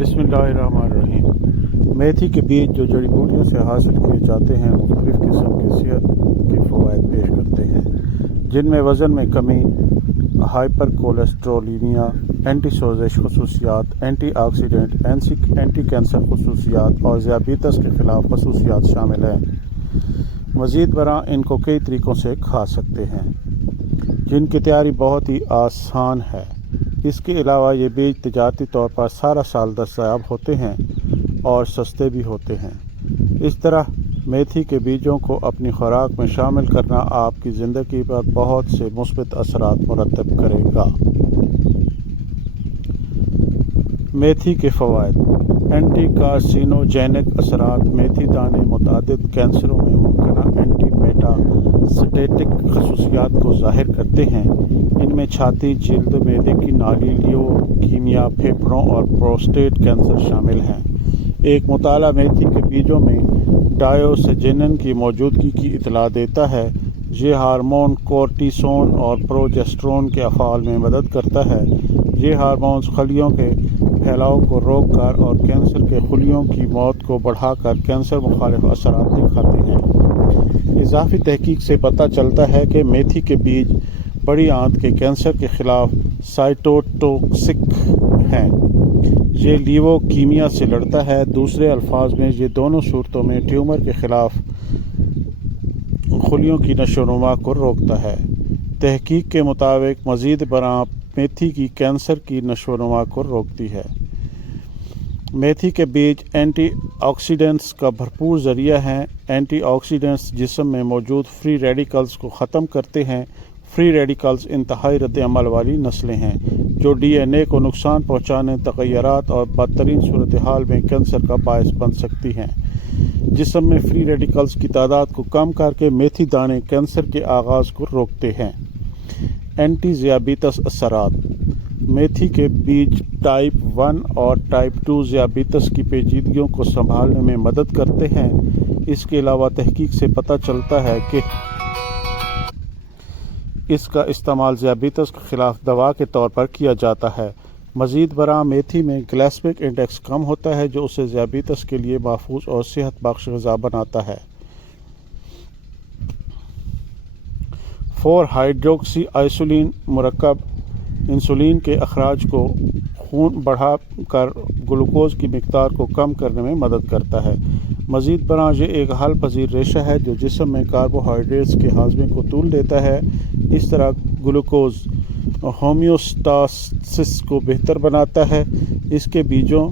बिस्मिल्लाहिर्रहमानिर्रहीम। मेथी के बीज जो जड़ी बूटियों से हासिल किए जाते हैं मुख्तलिफ़ किस्म के सेहत के फ़वाइद पेश करते हैं, जिनमें वज़न में कमी, हाइपर कोलेस्ट्रोलीमिया, एंटी सोजिश खसूसियात, एंटी ऑक्सीडेंट, एंटी कैंसर खसूसियात और ज़ियाबीतस के ख़िलाफ़ खसूसियात शामिल हैं। मज़ीद बरां इनको कई तरीक़ों से खा सकते हैं, जिनकी तैयारी बहुत ही आसान है। इसके अलावा ये बीज तिजारती तौर पर सारा साल दस्तयाब होते हैं और सस्ते भी होते हैं। इस तरह मेथी के बीजों को अपनी खुराक में शामिल करना आपकी ज़िंदगी पर बहुत से मुस्बत असरात मुरतब करेगा। मेथी के फ़वाइद। एंटी कार्सिनोजेनिक असरात। मेथी दाने मुतादिद कैंसरों में मुमकिना एंटी मेटास्टेटिक खसूसियात को ज़ाहिर करते हैं। इनमें छाती, जिल्द, मैदे की नाली, ल्यूकीमिया, फेफड़ों और प्रोस्टेट कैंसर शामिल हैं। एक मुताला मेथी के बीजों में डायोस्टेरोन की मौजूदगी की इतला देता है। ये हार्मोन कोर्टिसोन और प्रोजेस्टेरोन के अफ़ाल में मदद करता है। ये हार्मोन्स खलियों के फैलाव को रोककर और कैंसर के खलियों की मौत को बढ़ाकर कैंसर मुखालिफ असरात दिखाते हैं। इजाफी तहकीक से पता चलता है कि मेथी के बीज बड़ी आंत के कैंसर के ख़िलाफ़ साइटोटॉक्सिक हैं। ये ल्यूकीमिया से लड़ता है। दूसरे अल्फाज में ये दोनों सूरतों में ट्यूमर के ख़िलाफ़ खलियों की नशोनुमा को रोकता है। तहकीक के मुताबिक मज़ीद बरां मेथी की कैंसर की नशोनुमा को रोकती है। मेथी के बीज एंटी ऑक्सीडेंट्स का भरपूर ज़रिया हैं। एंटी ऑक्सीडेंट्स जिस्म में मौजूद फ्री रेडिकल्स को ख़त्म करते हैं। फ्री रेडिकल्स इंतहाई रद्द-ए-अमल वाली नस्लें हैं जो DNA को नुकसान पहुँचाने, तग़य्युरात और बदतरीन सूरत हाल में कैंसर का बायस बन सकती हैं। जिस्म में फ्री रेडिकल्स की तादाद को कम करके मेथी दाने कैंसर के आगाज़ को रोकते हैं। एंटी ज़ियाबीतस असरात। मेथी के बीज टाइप 1 और टाइप 2 ज़ियाबीतस की पेचीदगियों को संभालने में मदद करते हैं। इसके अलावा तहकीक से पता चलता है कि इसका इस्तेमाल ज़ियाबीतस के ख़िलाफ़ दवा के तौर पर किया जाता है। मज़ीद बरां मेथी में ग्लाइसेमिक इंडेक्स कम होता है जो उसे ज़ियाबीतस के लिए महफूज और सेहत बख्श ग़िज़ा बनाता है। 4 हाइड्रोक्सी आइसोलिन मुरक्कब इंसुलिन के अखराज को खून बढ़ा कर ग्लूकोज की मिकदार को कम करने में मदद करता है। मज़ीद बरां ये एक हल पजीर रेशा है जो जिस्म में कार्बोहाइड्रेट्स के हाज़मे को तूल देता है। इस तरह ग्लूकोज होम्योस्टासिस को बेहतर बनाता है। इसके बीजों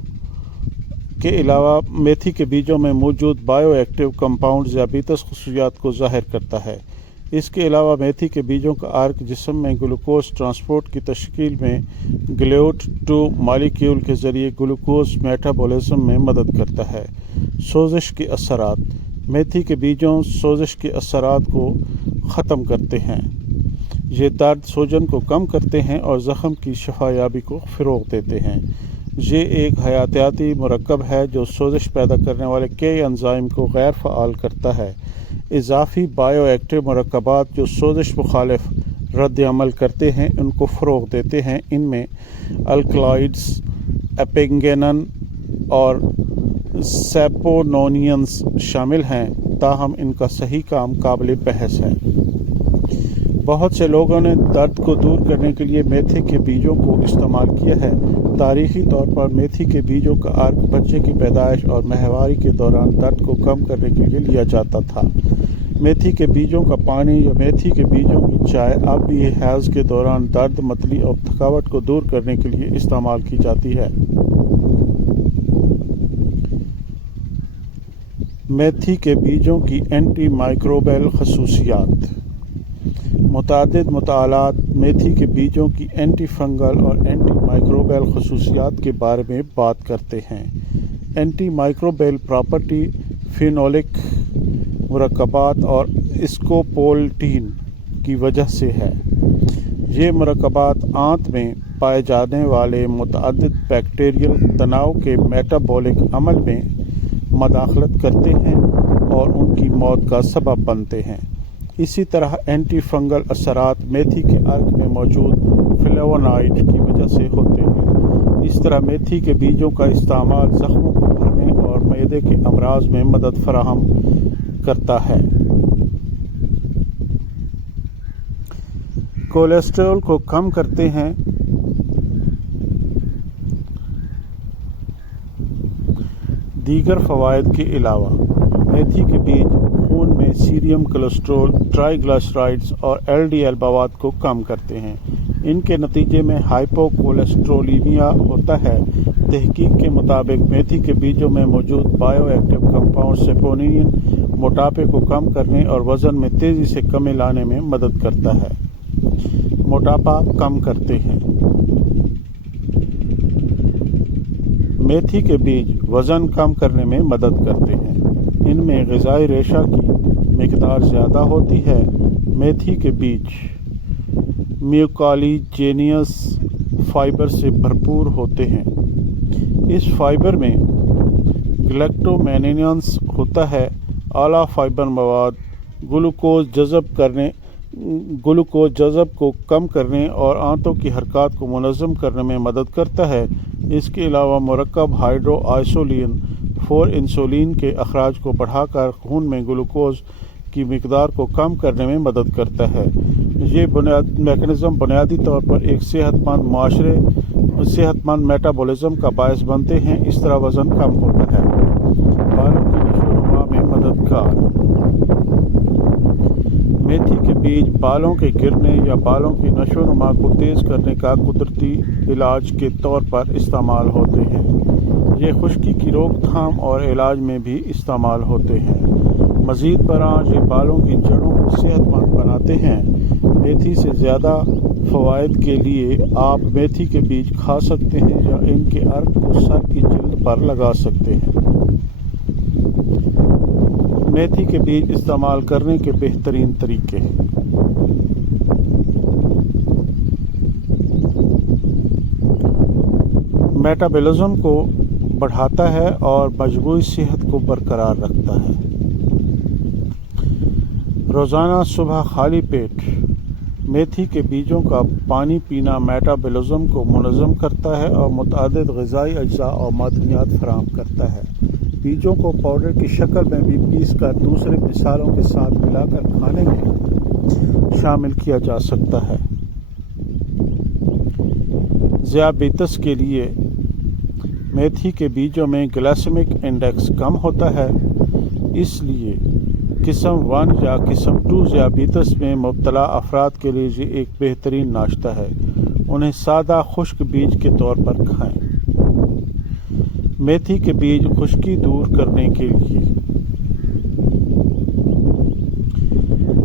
के अलावा मेथी के बीजों में मौजूद बायोएक्टिव कंपाउंड ज़ियाबीतस खसूसियात को ज़ाहिर करता है। इसके अलावा मेथी के बीजों का अर्क जिस्म में ग्लूकोज ट्रांसपोर्ट की तश्कील में GLUT2 मालिक्यूल के ज़रिए ग्लूकोज मेटाबॉलिज्म में मदद करता है। सोजिश के असरात। मेथी के बीजों सोजिश के असरात को ख़त्म करते हैं। ये दर्द, सूजन को कम करते हैं और ज़ख़म की शफायाबी को फ़रोग़ देते हैं। ये एक हयातियाती मुरक्कब है जो सोजिश पैदा करने वाले कई एंजाइम को गैर फ़आल करता है। इजाफ़ी बायोएक्टिव मुरक्कबात जो सोजिश मुखालिफ रद्द-ए-अमल करते हैं उनको फ़रोग़ देते हैं। इनमें अल्कलॉइड्स, एपिगेनन और सैपोनोनियंस शामिल हैं, ताहम इनका सही काम काबिल बहस है। बहुत से लोगों ने दर्द को दूर करने के लिए मेथी के बीजों को इस्तेमाल किया है। तारीख़ी तौर पर मेथी के बीजों का अर्क बच्चे की पैदाइश और माहवारी के दौरान दर्द को कम करने के लिए लिया जाता था। मेथी के बीजों का पानी या मेथी के बीजों की चाय अब भी हैज़ के दौरान दर्द, मतली और थकावट को दूर करने के लिए इस्तेमाल की जाती है। मेथी के बीजों की एंटी माइक्रोबियल खसूसियात। मुतादिद मुतालात मेथी के बीजों की एंटी फंगल और एंटी माइक्रोबियल खसूसियात के बारे में बात करते हैं। एंटी माइक्रोबियल प्रॉपर्टी फिनोलिक मुरक्कबात और स्कोपोल्टीन की वजह से है। ये मुरक्कबात आंत में पाए जाने वाले मुतअद्दिद बैक्टीरियल तनाव के मेटाबॉलिक अमल में मदाखलत करते हैं और उनकी मौत का सबब बनते हैं। इसी तरह एंटी फंगल असरात मेथी के अर्क में मौजूद फ्लेवोनॉइड की वजह से होते हैं। इस طرح میتھی کے بیجوں کا استعمال زخموں کو بھرنے اور معدے کے امراض میں مدد فراہم کرتا ہے۔ کولیسٹرول کو کم کرتے ہیں۔ دیگر فوائد کے علاوہ میتھی کے بیج خون میں سیریم کولیسٹرول، ٹرائی گلائسرائڈز اور LDL مواد کو کم کرتے ہیں۔ ان کے نتیجے میں ہائپو کولیسٹرولینیا ہوتا ہے۔ تحقیق کے مطابق میتھی کے بیجوں میں موجود بائیو ایکٹیو کمپاؤنڈ سیپونین موٹاپے کو کم کرنے اور وزن میں تیزی سے کمی لانے میں مدد کرتا ہے۔ موٹاپا کم کرتے ہیں۔ میتھی کے بیج وزن کم کرنے میں مدد کرتے ہیں۔ ان میں غذائی ریشہ کی مقدار زیادہ ہوتی ہے۔ میتھی کے بیج میوکالیجینیس فائبر سے بھرپور ہوتے ہیں۔ اس فائبر میں گلیکٹومینینس ہوتا ہے۔ اعلیٰ فائبر مواد گلوکوز جذب کو کم کرنے اور آنتوں کی حرکات کو منظم کرنے میں مدد کرتا ہے۔ اس کے علاوہ مرکب ہائیڈرو آئسولین 4 انسولین کے اخراج کو بڑھا کر خون میں گلوکوز کی مقدار کو کم کرنے میں مدد کرتا ہے۔ یہ میکانزم بنیادی طور پر ایک صحت مند میٹابولزم کا باعث بنتے ہیں۔ اس طرح وزن کم ہوتا ہے۔ بالوں کی نشو و نما میں مددگار۔ میتھی کے بیج بالوں کے گرنے یا بالوں کی نشو و نما کو تیز کرنے کا قدرتی علاج کے طور پر استعمال ہوتے ہیں۔ یہ خشکی کی روک تھام اور علاج میں بھی استعمال ہوتے ہیں۔ مزید برآں یہ بالوں کی جڑوں کو صحت مند بناتے ہیں۔ میتھی سے زیادہ فوائد کے لیے آپ میتھی کے بیج کھا سکتے ہیں یا ان کے عرق کو سر کی جلد پر لگا سکتے ہیں۔ میتھی کے بیج استعمال کرنے کے بہترین طریقے۔ میٹابولزم کو بڑھاتا ہے اور مجموعی صحت کو برقرار رکھتا ہے۔ روزانہ صبح خالی پیٹ میتھی کے بیجوں کا پانی پینا میٹابولزم کو منظم کرتا ہے اور متعدد غذائی اجزاء اور معدنیات فراہم کرتا ہے۔ بیجوں کو پاؤڈر کی شکل میں بھی پیس کر دوسرے مثالوں کے ساتھ ملا کر کھانے میں شامل کیا جا سکتا ہے۔ ذیابیطس کے لیے میتھی کے بیجوں میں گلائسیمک انڈیکس کم ہوتا ہے، اس لیے قسم 1 یا قسم 2 ذیابیطس میں مبتلا افراد کے لیے یہ ایک بہترین ناشتہ ہے۔ انہیں سادہ خشک بیج کے طور پر کھائیں۔ میتھی کے بیج خشکی دور کرنے کے لیے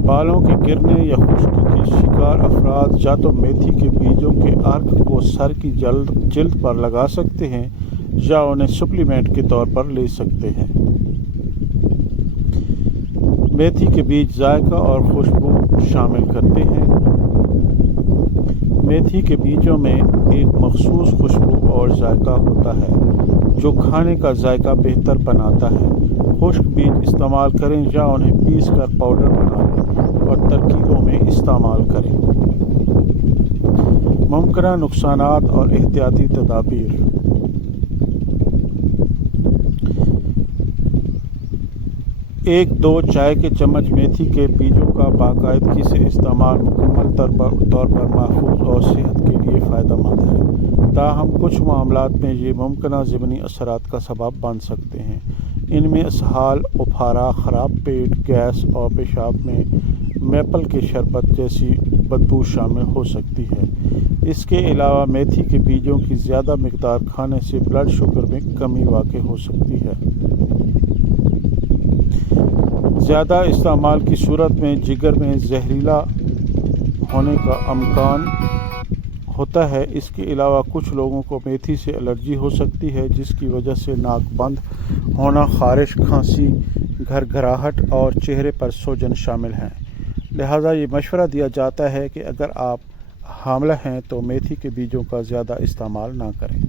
بالوں کے گرنے یا خشکی کے شکار افراد یا تو میتھی کے بیجوں کے عرق کو سر کی جلد پر لگا سکتے ہیں یا انہیں سپلیمنٹ کے طور پر لے سکتے ہیں۔ میتھی کے بیج ذائقہ اور خوشبو شامل کرتے ہیں۔ میتھی کے بیجوں میں ایک مخصوص خوشبو اور ذائقہ ہوتا ہے جو کھانے کا ذائقہ بہتر بناتا ہے۔ خشک بیج استعمال کریں یا انہیں پیس کر پاؤڈر بنا لیں اور ترکیبوں میں استعمال کریں۔ ممکنہ نقصانات اور احتیاطی تدابیر۔ 1-2 چائے کے چمچ میتھی کے بیجوں کا باقاعدگی سے استعمال مکمل طور پر محفوظ اور صحت کے لیے فائدہ مند ہے، تاہم کچھ معاملات میں یہ ممکنہ ضمنی اثرات کا سبب بن سکتے ہیں۔ ان میں اسہال، اپھارا، خراب پیٹ، گیس اور پیشاب میں میپل کے شربت جیسی بدبو شامل ہو سکتی ہے۔ اس کے علاوہ میتھی کے بیجوں کی زیادہ مقدار کھانے سے بلڈ شوگر میں کمی واقع ہو سکتی ہے۔ زیادہ استعمال کی صورت میں جگر میں زہریلا ہونے کا امکان ہوتا ہے۔ اس کے علاوہ کچھ لوگوں کو میتھی سے الرجی ہو سکتی ہے، جس کی وجہ سے ناک بند ہونا، خارش، کھانسی، گھرگھراہٹ اور چہرے پر سوجن شامل ہیں۔ لہذا یہ مشورہ دیا جاتا ہے کہ اگر آپ حاملہ ہیں تو میتھی کے بیجوں کا زیادہ استعمال نہ کریں۔